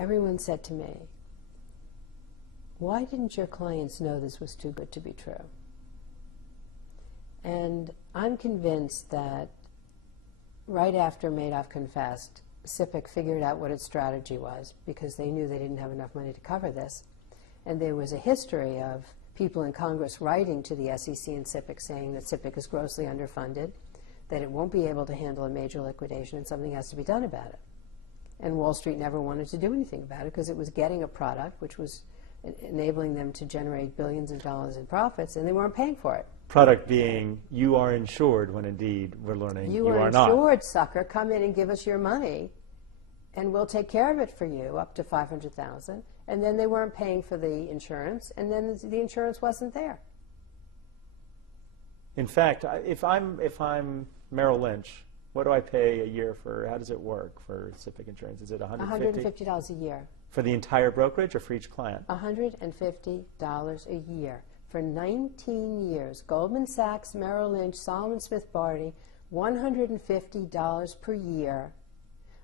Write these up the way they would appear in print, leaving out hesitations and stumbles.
everyone said to me, why didn't your clients know this was too good to be true? And I'm convinced that right after Madoff confessed, SIPC figured out what its strategy was because they knew they didn't have enough money to cover this. And there was a history of people in Congress writing to the SEC and SIPC saying that SIPC is grossly underfunded, that it won't be able to handle a major liquidation and something has to be done about it. And Wall Street never wanted to do anything about it because it was getting a product which was enabling them to generate billions of dollars in profits, and they weren't paying for it. Product being, you are insured, when indeed we're learning you are not. You are insured, sucker. Come in and give us your money, and we'll take care of it for you, up to $500,000. And then they weren't paying for the insurance, and then the insurance wasn't there. In fact, if I'm Merrill Lynch, what do I pay a year for? How does it work for SIPC insurance? Is it $150 a year. For the entire brokerage or for each client? $150 a year. For 19 years, Goldman Sachs, Merrill Lynch, Solomon Smith Barney, $150 per year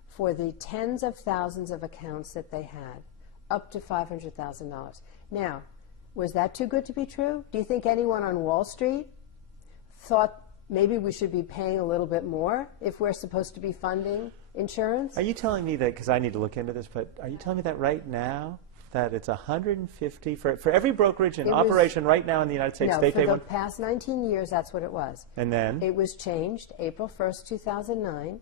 for the tens of thousands of accounts that they had, up to $500,000. Now, was that too good to be true? Do you think anyone on Wall Street thought maybe we should be paying a little bit more if we're supposed to be funding insurance? Are you telling me that, because I need to look into this, but are you telling me that right now, that it's 150 for every brokerage in operation right now in the United States? No, they for pay the past 19 years, that's what it was. And then? It was changed April 1st, 2009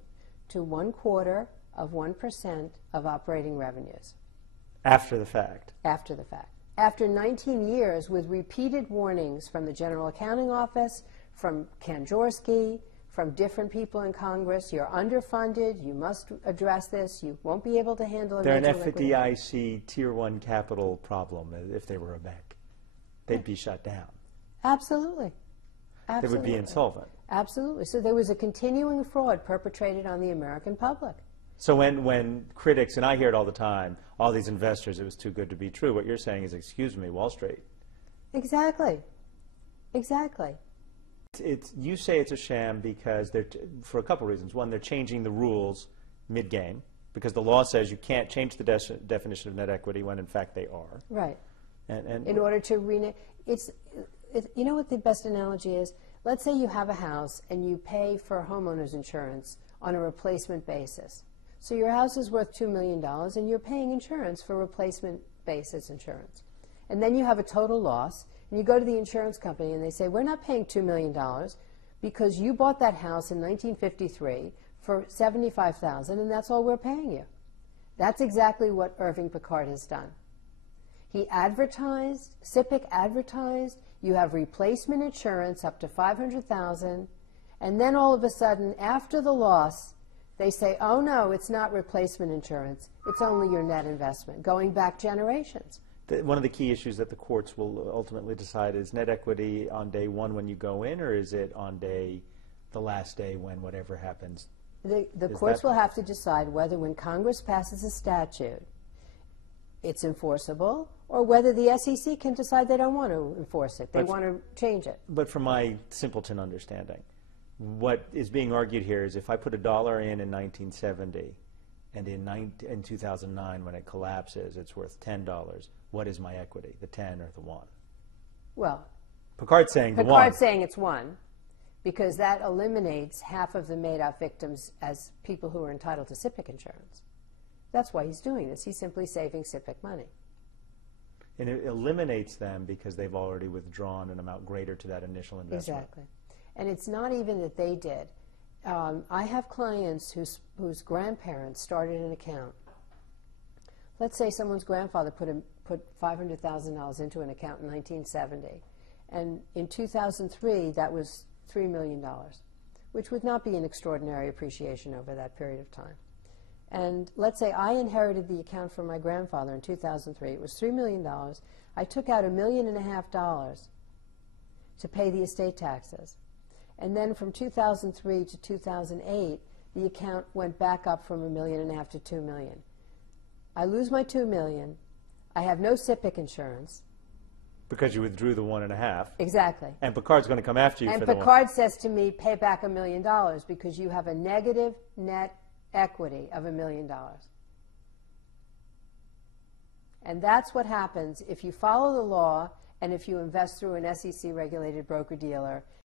to 0.25% of operating revenues. After the fact? After the fact. After 19 years with repeated warnings from the General Accounting Office, from Kanjorski, from different people in Congress, you're underfunded, you must address this, you won't be able to handle it. They're an FDIC Tier 1 capital problem if they were a bank. They'd be shut down. Absolutely. Absolutely. They would be insolvent. Absolutely. So there was a continuing fraud perpetrated on the American public. So when critics, and I hear it all the time, all these investors, it was too good to be true, what you're saying is, excuse me, Wall Street. Exactly. Exactly. You say it's a sham because for a couple of reasons. One, they're changing the rules mid-game because the law says you can't change the definition of net equity when in fact they are. Right. And in order to rename, you know what the best analogy is? Let's say you have a house and you pay for homeowner's insurance on a replacement basis. So your house is worth $2 million and you're paying insurance for replacement basis insurance. And then you have a total loss. And you go to the insurance company and they say, we're not paying $2 million because you bought that house in 1953 for $75,000 and that's all we're paying you. That's exactly what Irving Picard has done. He advertised, SIPC advertised, you have replacement insurance up to $500,000, and then all of a sudden, after the loss, they say, oh no, it's not replacement insurance, it's only your net investment, going back generations. One of the key issues that the courts will ultimately decide is net equity on day one when you go in, or is it on the last day when whatever happens? The courts will have to decide whether when Congress passes a statute, it's enforceable, or whether the SEC can decide they don't want to enforce it. They want to change it. But from my simpleton understanding, what is being argued here is if I put $1 in 1970, and in 2009, when it collapses, it's worth $10. What is my equity, the 10 or the 1? Well, Picard's saying the 1. Picard's saying it's 1, because that eliminates half of the Madoff victims as people who are entitled to SIPC insurance. That's why he's doing this. He's simply saving SIPC money. And it eliminates them because they've already withdrawn an amount greater to that initial investment. Exactly. And it's not even that they did. I have clients whose grandparents started an account. Let's say someone's grandfather put $500,000 into an account in 1970. And in 2003, that was $3 million, which would not be an extraordinary appreciation over that period of time. And let's say I inherited the account from my grandfather in 2003. It was $3 million. I took out $1.5 million to pay the estate taxes. And then from 2003 to 2008, the account went back up from $1.5 million to $2 million. I lose my $2 million. I have no SIPC insurance. Because you withdrew the 1.5. Exactly. And Picard's going to come after you for the 1. And Picard says to me, pay back $1 million because you have a negative net equity of $1 million. And that's what happens if you follow the law and if you invest through an SEC-regulated broker-dealer.